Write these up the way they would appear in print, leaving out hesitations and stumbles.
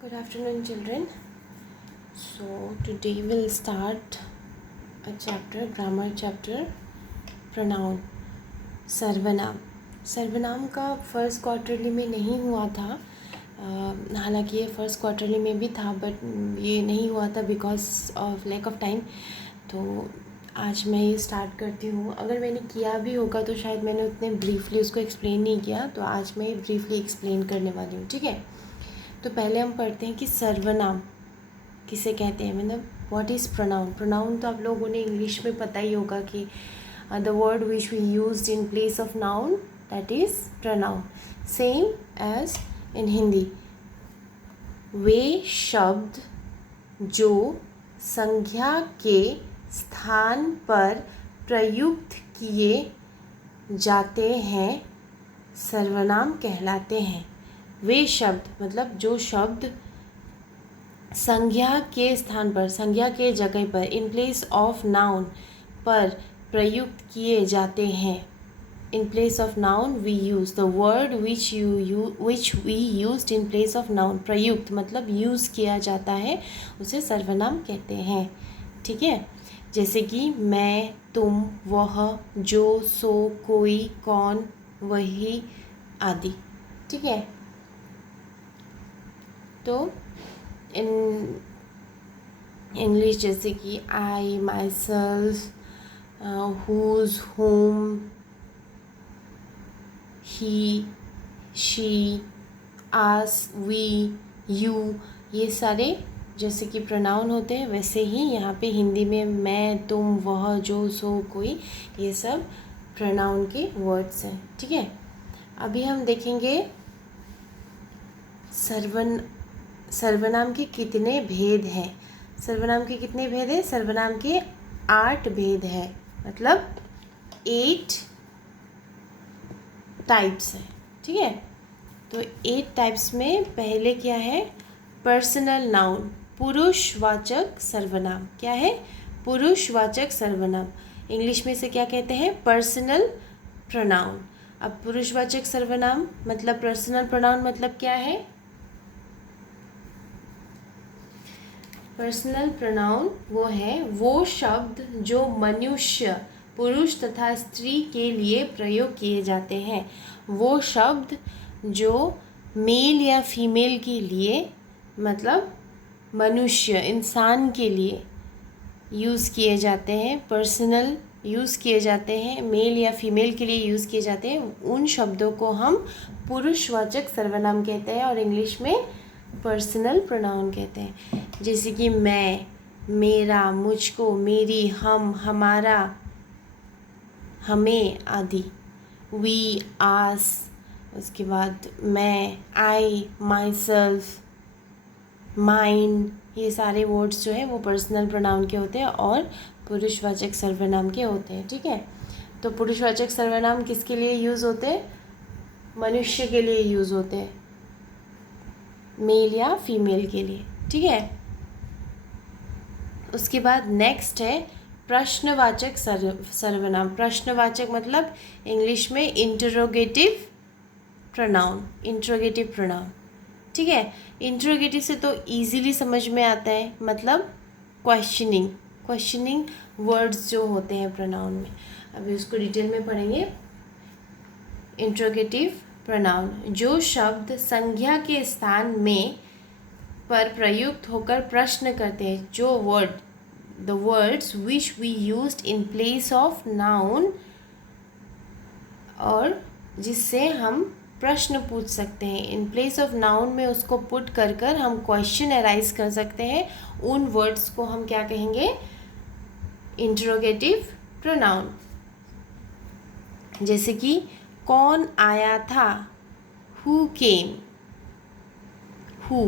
Good afternoon, children. So today we'll start a chapter, grammar chapter, pronoun, सर्वनाम. सर्वनाम का first quarterly में नहीं हुआ था. हालांकि ये फर्स्ट क्वार्टरली में भी था, बट ये नहीं हुआ था because of lack of time. तो आज मैं ये स्टार्ट करती हूँ. अगर मैंने किया भी होगा तो शायद मैंने उतने ब्रीफली उसको एक्सप्लेन नहीं किया, तो आज मैं ब्रीफली एक्सप्लेन करने वाली हूँ. ठीक है. तो पहले हम पढ़ते हैं कि सर्वनाम किसे कहते हैं, मतलब व्हाट इज़ प्रोनाउन. प्रोनाउन तो आप लोगों ने इंग्लिश में पता ही होगा कि the word which we used in place of noun, that is pronoun. Same as in Hindi. वे शब्द जो संज्ञा के स्थान पर प्रयुक्त किए जाते हैं सर्वनाम कहलाते हैं. वे शब्द मतलब जो शब्द संज्ञा के स्थान पर, संज्ञा के जगह पर, इन प्लेस ऑफ नाउन पर प्रयुक्त किए जाते हैं. In place of noun we use the word which we used in place of noun. प्रयुक्त मतलब यूज़ किया जाता है, उसे सर्वनाम कहते हैं. ठीक है. जैसे कि मैं, तुम, वह, जो, सो, कोई, कौन, वही आदि. ठीक है. तो इन इंग्लिश जैसे कि I, myself, whose, whom, he, she, us, we, you, ये सारे जैसे कि प्रोनाउन होते हैं, वैसे ही यहाँ पे हिंदी में मैं, तुम, वह, जो, सो, कोई, ये सब प्रोनाउन के वर्ड्स हैं. ठीक है. अभी हम देखेंगे सर्वनाम के कितने भेद हैं. सर्वनाम के कितने भेद हैं? सर्वनाम के 8 भेद हैं, मतलब 8 टाइप्स हैं. ठीक है. तो 8 टाइप्स में पहले क्या है? पर्सनल नाउन, पुरुषवाचक सर्वनाम. क्या है? पुरुषवाचक सर्वनाम. इंग्लिश में से क्या कहते हैं? Personal pronoun. अब पुरुषवाचक सर्वनाम मतलब पर्सनल प्रोनाउन मतलब क्या है? पर्सनल प्रोनाउन वो है वो शब्द जो मनुष्य, पुरुष तथा स्त्री के लिए प्रयोग किए जाते हैं. वो शब्द जो मेल या फीमेल के लिए, मतलब मनुष्य, इंसान के लिए यूज़ किए जाते हैं, पर्सनल यूज़ किए जाते हैं, मेल या फीमेल के लिए यूज़ किए जाते हैं, उन शब्दों को हम पुरुषवाचक सर्वनाम कहते हैं और इंग्लिश में पर्सनल प्रोनाउन कहते हैं. जैसे कि मैं, मेरा, मुझको, मेरी, हम, हमारा, हमें आदि. वी, आस, उसके बाद मैं, आई, माई सेल्फ, माइन, ये सारे वर्ड्स जो है वो पर्सनल प्रोनाउन के होते हैं और पुरुषवाचक सर्वनाम के होते हैं. ठीक है. तो पुरुषवाचक सर्वनाम किसके लिए यूज़ होते हैं? मनुष्य के लिए यूज़ होते हैं, मेल या फीमेल के लिए. ठीक है. उसके बाद नेक्स्ट है प्रश्नवाचक सर्वनाम. प्रश्नवाचक मतलब इंग्लिश में इंटरोगेटिव प्रोनाउन. Interrogative pronoun. ठीक है. इंटरोगेटिव से तो इजीली समझ में आता है, मतलब क्वेश्चनिंग. क्वेश्चनिंग वर्ड्स जो होते हैं प्रोनाउन में, अभी उसको डिटेल में पढ़ेंगे. इंटरोगेटिव प्रोनाउन जो शब्द संज्ञा के स्थान में पर प्रयुक्त होकर प्रश्न करते हैं. जो word, the words which we used in place of noun, और जिससे हम प्रश्न पूछ सकते हैं. इन प्लेस ऑफ नाउन में उसको पुट कर कर हम क्वेश्चन अराइज कर सकते हैं. उन वर्ड्स को हम क्या कहेंगे? Interrogative pronoun. जैसे कि कौन आया था? Who came. हु.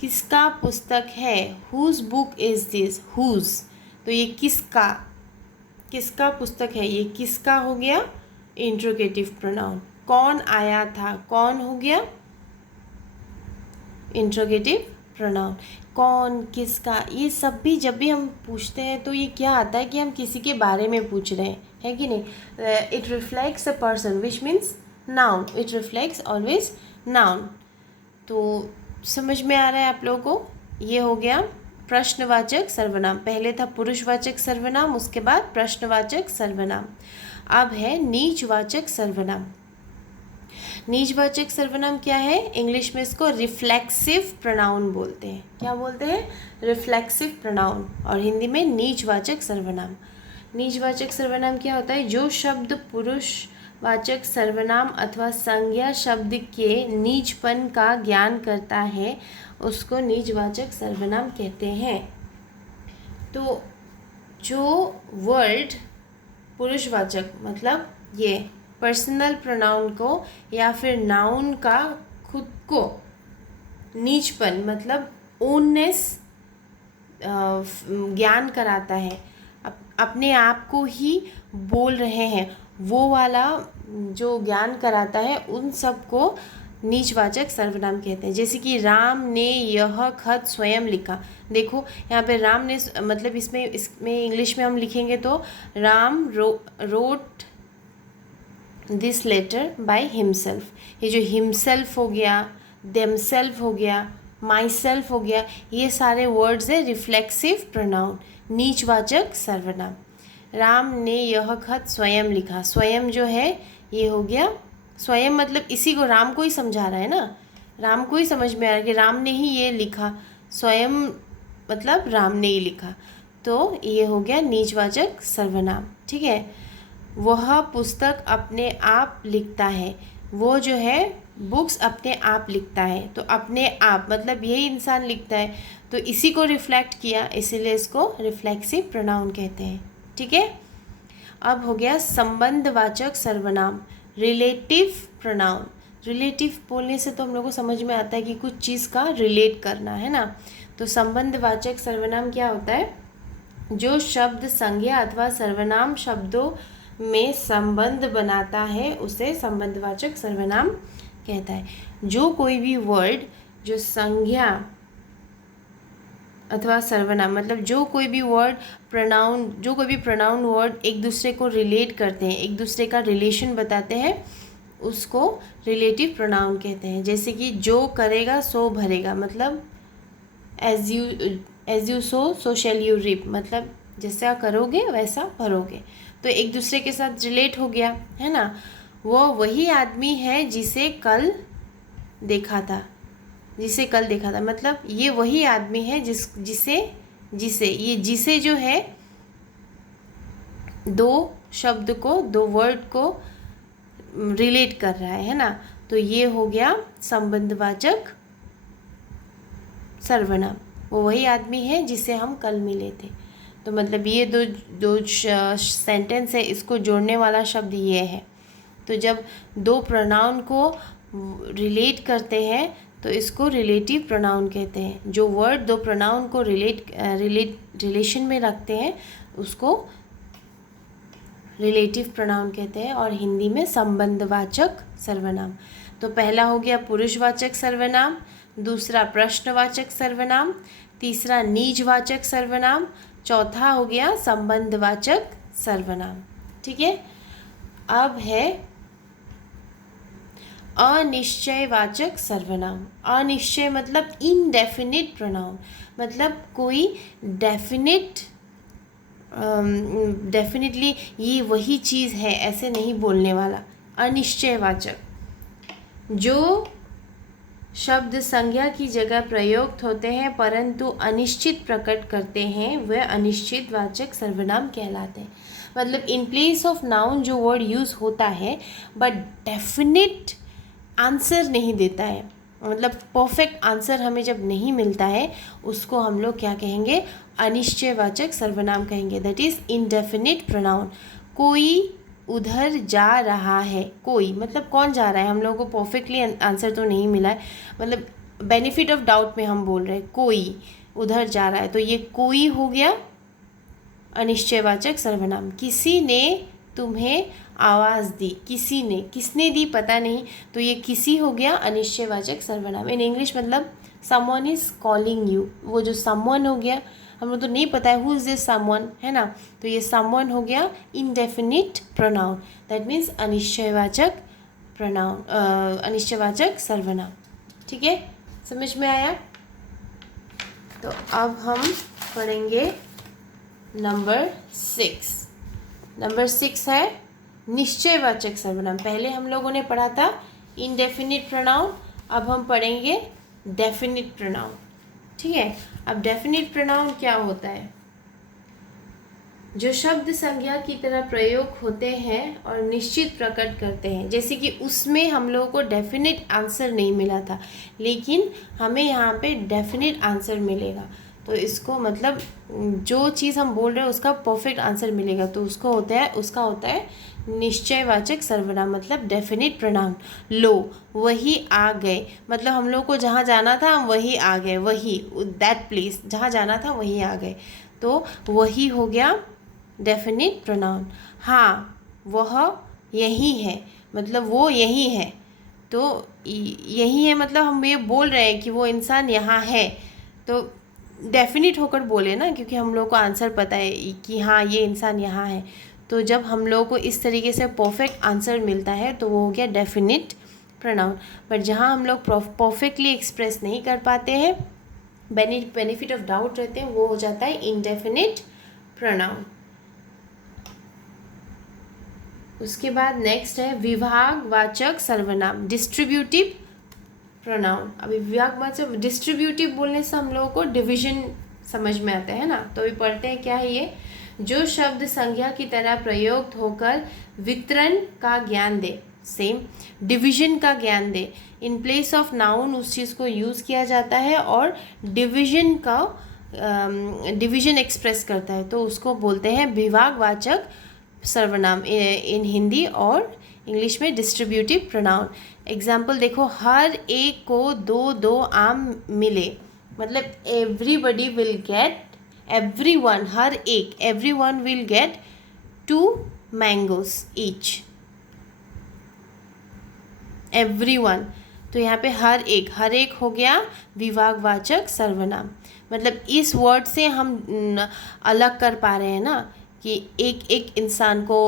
किसका पुस्तक है? Whose book is this. Whose. तो ये किसका, किसका पुस्तक है, ये किसका हो गया? Interrogative pronoun. कौन आया था? कौन हो गया इंटरोगेटिव प्रोनाउन. कौन, किसका, ये सब भी जब भी हम पूछते हैं तो ये क्या आता है कि हम किसी के बारे में पूछ रहे हैं, है कि नहीं. It reflects a person which means noun. It reflects always noun. तो समझ में आ रहा है आप लोगों को? ये हो गया प्रश्नवाचक सर्वनाम। पहले था पुरुषवाचक सर्वनाम, उसके बाद प्रश्नवाचक सर्वनाम। अब है नीचवाचक सर्वनाम। नीचवाचक सर्वनाम क्या है? इंग्लिश में इसको रिफ्लेक्सिव प्रोनाउन बोलते हैं। क्या बोलते हैं? Reflexive pronoun. और हिंदी में नीचवाचक सर्वनाम। नीचवाचक सर्वनाम क्या होता है? जो शब्द पुरुषवाचक सर्वनाम अथवा संज्ञा शब्द के नीचपन का ज्ञान करता है उसको नीचवाचक सर्वनाम कहते हैं। तो जो वर्ड पुरुषवाचक मतलब ये पर्सनल प्रोनाउन को या फिर नाउन का खुद को नीचपन मतलब ओननेस ज्ञान कराता है, अपने आप को ही बोल रहे हैं, वो वाला जो ज्ञान कराता है, उन सब को नीचवाचक सर्वनाम कहते हैं। जैसे कि राम ने यह खत स्वयं लिखा। देखो यहाँ पे राम ने मतलब इसमें इंग्लिश में हम लिखेंगे तो Ram wrote this letter by himself. ये जो हिमसेल्फ हो गया, देमसेल्फ हो गया, माई सेल्फ हो गया, ये सारे वर्ड्स है रिफ्लेक्सिव प्रोनाउन, नीचवाचक सर्वनाम। राम ने यह खत स्वयं लिखा। स्वयं जो है ये हो गया, स्वयं मतलब इसी को, राम को ही समझा रहा है ना, राम को ही समझ में आ रहा है कि राम ने ही ये लिखा। स्वयं मतलब राम ने ही लिखा, तो ये हो गया नीचवाचक सर्वनाम। ठीक है। वह पुस्तक अपने आप लिखता है। वो जो है बुक्स अपने आप लिखता है, तो अपने आप मतलब यही इंसान लिखता है, तो इसी को रिफ्लेक्ट किया, इसीलिए इसको रिफ्लेक्सिव प्रोनाउन कहते हैं। ठीक है। अब हो गया संबंधवाचक सर्वनाम, रिलेटिव प्रोनाउन। रिलेटिव बोलने से तो हम लोग को समझ में आता है कि कुछ चीज़ का रिलेट करना है ना। तो संबंधवाचक सर्वनाम क्या होता है? जो शब्द संज्ञा अथवा सर्वनाम शब्दों में संबंध बनाता है उसे संबंधवाचक सर्वनाम कहता है। जो कोई भी वर्ड जो संज्ञा अथवा सर्वनाम मतलब जो कोई भी प्रोनाउन वर्ड एक दूसरे को रिलेट करते हैं, एक दूसरे का रिलेशन बताते हैं, उसको रिलेटिव प्रोनाउन कहते हैं। जैसे कि जो करेगा सो भरेगा, मतलब as you sow shall you reap, मतलब जैसा करोगे वैसा भरोगे, तो एक दूसरे के साथ रिलेट हो गया है ना। वो वही आदमी है जिसे कल देखा था, मतलब ये वही आदमी है जिसे जो है दो शब्द को, दो वर्ड को रिलेट कर रहा है ना, तो ये हो गया संबंधवाचक सर्वनाम। वो वही आदमी है जिसे हम कल मिले थे। तो मतलब ये दो सेंटेंस है, इसको जोड़ने वाला शब्द ये है। तो जब दो प्रोनाउन को रिलेट करते हैं तो इसको रिलेटिव प्रोनाउन कहते हैं। जो वर्ड दो प्रोनाउन को रिलेशन में रखते हैं उसको रिलेटिव प्रोनाउन कहते हैं, और हिंदी में संबंधवाचक सर्वनाम। तो पहला हो गया पुरुषवाचक सर्वनाम, दूसरा प्रश्नवाचक सर्वनाम, तीसरा नीचवाचक सर्वनाम, चौथा हो गया संबंधवाचक सर्वनाम। ठीक है। अब है अनिश्चयवाचक सर्वनाम। अनिश्चय मतलब इनडेफिनिट प्रोनाउन, मतलब कोई डेफिनेटली ये वही चीज़ है ऐसे नहीं बोलने वाला। अनिश्चयवाचक, जो शब्द संज्ञा की जगह प्रयुक्त होते हैं परंतु अनिश्चित प्रकट करते हैं वह अनिश्चितवाचक सर्वनाम कहलाते हैं। मतलब इन प्लेस ऑफ नाउन जो वर्ड यूज़ होता है बट डेफिनेट आंसर नहीं देता है, मतलब परफेक्ट आंसर हमें जब नहीं मिलता है उसको हम लोग क्या कहेंगे? अनिश्चयवाचक सर्वनाम कहेंगे। That is indefinite pronoun. कोई उधर जा रहा है, कोई मतलब कौन जा रहा है, हम लोगों को परफेक्टली आंसर तो नहीं मिला है, मतलब बेनिफिट ऑफ डाउट में हम बोल रहे हैं कोई उधर जा रहा है, तो ये कोई हो गया अनिश्चयवाचक सर्वनाम। किसी ने तुम्हें आवाज़ दी, किसी ने, किसने दी पता नहीं, तो ये किसी हो गया अनिश्चयवाचक सर्वनाम। इन इंग्लिश मतलब समवन इज़ कॉलिंग यू, वो जो समवन हो गया, हम लोग तो नहीं पता है हु इज़ दिस समवन, है ना, तो ये समवन हो गया इनडेफिनिट प्रोनाउन। दैट मीन्स अनिश्चयवाचक प्रोनाउन, अनिश्चयवाचक सर्वनाम। ठीक है। समझ में आया? तो अब हम पढ़ेंगे नंबर 6। नंबर 6 है निश्चयवाचक सर्वनाम। पहले हम लोगों ने पढ़ा था इनडेफिनिट प्रोनाउन, अब हम पढ़ेंगे डेफिनिट प्रोनाउन। ठीक है, अब डेफिनिट प्रोनाउन क्या होता है? जो शब्द संज्ञा की तरह प्रयोग होते हैं और निश्चित प्रकट करते हैं। जैसे कि उसमें हम लोगों को डेफिनिट आंसर नहीं मिला था, लेकिन हमें यहाँ पे डेफिनिट आंसर मिलेगा। तो इसको मतलब जो चीज़ हम बोल रहे हैं उसका परफेक्ट आंसर मिलेगा, तो उसका होता है निश्चयवाचक सर्वनाम, मतलब डेफिनिट प्रोनाउन। लो वही आ गए, मतलब हम लोग को जहाँ जाना था हम वही आ गए, वही दैट प्लेस, जहाँ जाना था वही आ गए, तो वही हो गया डेफिनिट प्रोनाउन। हाँ वह यही है, मतलब वो यही है, तो यही है मतलब हम ये बोल रहे हैं कि वो इंसान यहाँ है, तो डेफिनिट होकर बोले ना, क्योंकि हम लोग को आंसर पता है कि हाँ ये इंसान यहाँ है। तो जब हम लोगों को इस तरीके से परफेक्ट आंसर मिलता है तो वो हो गया डेफिनिट प्रोनाउन। बट जहाँ हम लोग परफेक्टली एक्सप्रेस नहीं कर पाते हैं, बेनिफिट ऑफ डाउट रहते हैं, वो हो जाता है इनडेफिनिट प्रोनाउन। उसके बाद नेक्स्ट है विभागवाचक सर्वनाम, डिस्ट्रीब्यूटिव प्रोनाउन। अभी विभागवाचक डिस्ट्रीब्यूटिव बोलने से हम लोगों को डिवीजन समझ में आता है ना, तो अभी पढ़ते हैं क्या है ये। जो शब्द संज्ञा की तरह प्रयोग होकर वितरण का ज्ञान दे, सेम डिवीजन का ज्ञान दे, इन प्लेस ऑफ नाउन उस चीज़ को यूज़ किया जाता है और डिवीजन एक्सप्रेस करता है, तो उसको बोलते हैं विभागवाचक सर्वनाम, इन हिंदी और इंग्लिश में डिस्ट्रीब्यूटिव प्रोनाउन। एग्जाम्पल देखो, हर एक को 2-2 आम मिले, मतलब एवरीबडी विल गेट, एवरीवन, हर एक, everyone will get 2 mangoes each, everyone. तो यहाँ पे हर एक हो गया विभागवाचक सर्वनाम, मतलब इस वर्ड से हम अलग कर पा रहे हैं ना कि एक इंसान को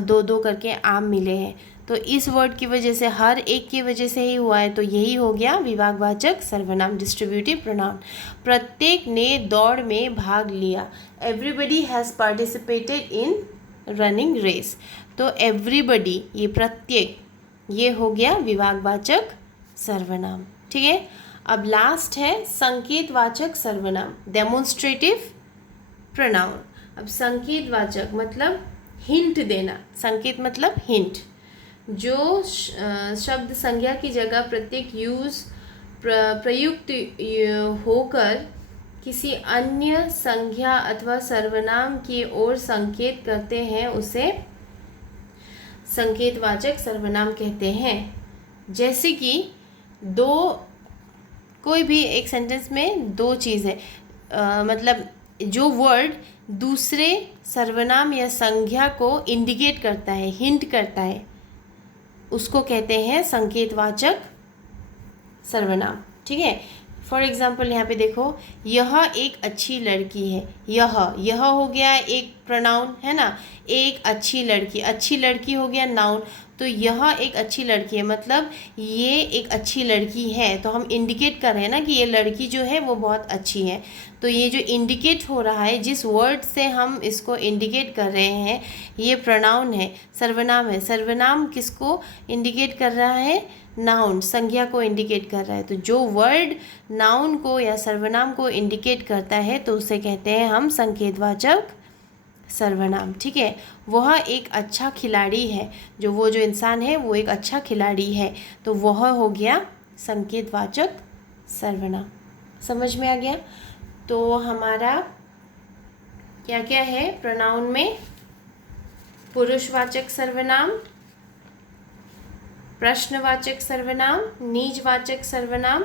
2-2 करके आम मिले हैं, तो इस वर्ड की वजह से, हर एक की वजह से ही हुआ है, तो यही हो गया विभागवाचक सर्वनाम, डिस्ट्रीब्यूटिव प्रोनाउन। प्रत्येक ने दौड़ में भाग लिया, everybody has participated in running race, तो एवरीबडी, ये प्रत्येक, ये हो गया विभागवाचक सर्वनाम। ठीक है, अब लास्ट है संकेतवाचक सर्वनाम, डेमोन्स्ट्रेटिव प्रोनाउन। अब संकेतवाचक मतलब हिंट देना, संकेत मतलब हिंट। जो शब्द संज्ञा की जगह प्रयुक्त होकर किसी अन्य संज्ञा अथवा सर्वनाम की ओर संकेत करते हैं, उसे संकेतवाचक सर्वनाम कहते हैं। जैसे कि कोई भी एक सेंटेंस में 2 चीज़ है, मतलब जो वर्ड दूसरे सर्वनाम या संज्ञा को इंडिकेट करता है, हिंट करता है, उसको कहते हैं संकेतवाचक सर्वनाम। ठीक है, फॉर एग्जाम्पल यहाँ पे देखो, यह एक अच्छी लड़की है, यह हो गया एक प्रोनाउन है ना, एक अच्छी लड़की हो गया नाउन, तो यह एक अच्छी लड़की है, मतलब ये एक अच्छी लड़की है, तो हम इंडिकेट कर रहे हैं ना कि ये लड़की जो है वो बहुत अच्छी है। तो ये जो इंडिकेट हो रहा है, जिस वर्ड से हम इसको इंडिकेट कर रहे हैं, ये प्रोनाउन है, सर्वनाम है। सर्वनाम किसको इंडिकेट कर रहा है? नाउन, संज्ञा को इंडिकेट कर रहा है। तो जो वर्ड नाउन को या सर्वनाम को इंडिकेट करता है तो उसे कहते हैं हम संकेतवाचक सर्वनाम। ठीक है, वह एक अच्छा खिलाड़ी है, जो इंसान है वो एक अच्छा खिलाड़ी है, तो वह हो गया संकेतवाचक सर्वनाम। समझ में आ गया? तो हमारा क्या क्या है प्रोनाउन में? पुरुषवाचक सर्वनाम, प्रश्नवाचक सर्वनाम, निजवाचक सर्वनाम,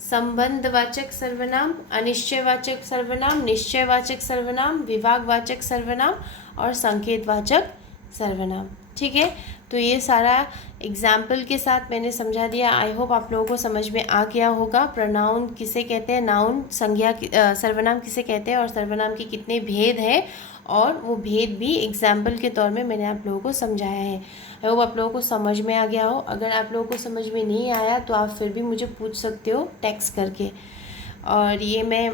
संबंधवाचक सर्वनाम, अनिश्चयवाचक सर्वनाम, निश्चयवाचक सर्वनाम, विभागवाचक सर्वनाम और संकेतवाचक सर्वनाम। ठीक है, तो तो ये सारा एग्जाम्पल के साथ मैंने समझा दिया। आई होप आप लोगों को समझ में आ गया होगा। प्रोनाउन किसे कहते हैं, नाउन संज्ञा सर्वनाम किसे कहते हैं और सर्वनाम के कितने भेद हैं, और वो भेद भी एग्जाम्पल के तौर में मैंने आप लोगों को समझाया है। आई होप आप लोगों को समझ में आ गया हो। अगर आप लोगों को समझ में नहीं आया तो आप फिर भी मुझे पूछ सकते हो टेक्स्ट करके, और ये मैं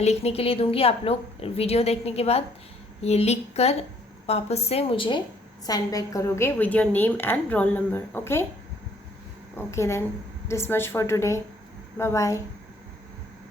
लिखने के लिए दूंगी। आप लोग वीडियो देखने के बाद ये लिख कर वापस से मुझे सेंड बैक करोगे with your name and roll number. Okay, okay then, this much for today, bye bye.